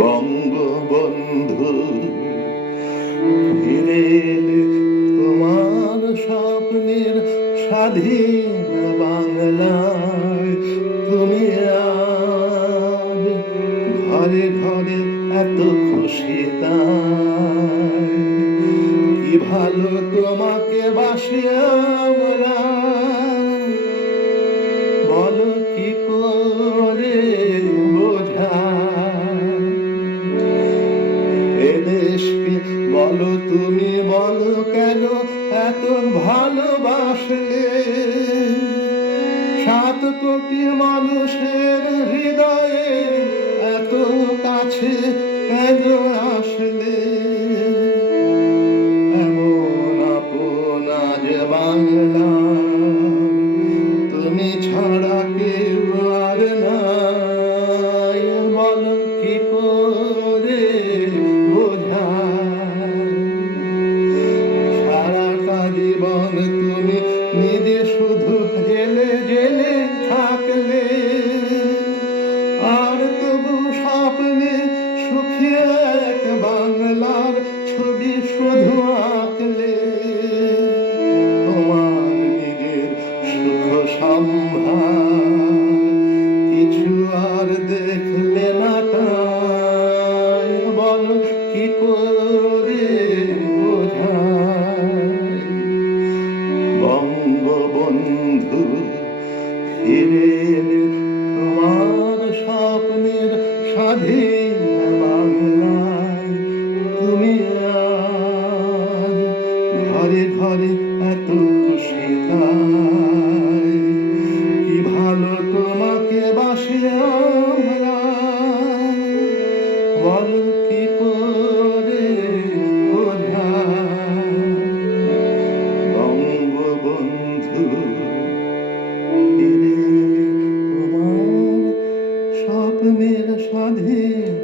বঙ্গবন্ধু ফিরে এলে তোমার স্বপ্নের স্বাধীন বাংলায়, তুমি আজ ঘরে ঘরে এত খুশি তাই, কি ভালো তোমাকে বাসি আমরা, বলো কি করে বোঝাই এ দেশকে, বলো তুমি বলো কেন এত ভালোবাসলে, 7 কোটি মানুষের হৃদয়ে এত কাছে কেন আসলে, এমন আপন আজ বাংলা, তুমি ছাড়া কেউ আর নাই, বলো কি করে বোঝাই সারাটা জীবন তুমি নিজে শুধু জেলে জেলে থাকলে, আর তবু স্বপ্নে সুখী এক বাংলার ছবি শুধু আঁকলে, তোমার নিজের সুখ সম্ভার কিছু আর দেখলে না তাই, বলো কি করে বোঝাই বঙ্গবন্ধু ফিরে এলে তোমার স্বপ্নের স্বাধীন বাংলায়, তুমি আজ ঘরে ঘরে এত খুশি তাই, কি ভালো তোমাকে বাসি আমরা, বলো কি করে বোঝাই বঙ্গবন্ধু ফিরে এলে তোমার স্বপ্নের স্বাধীন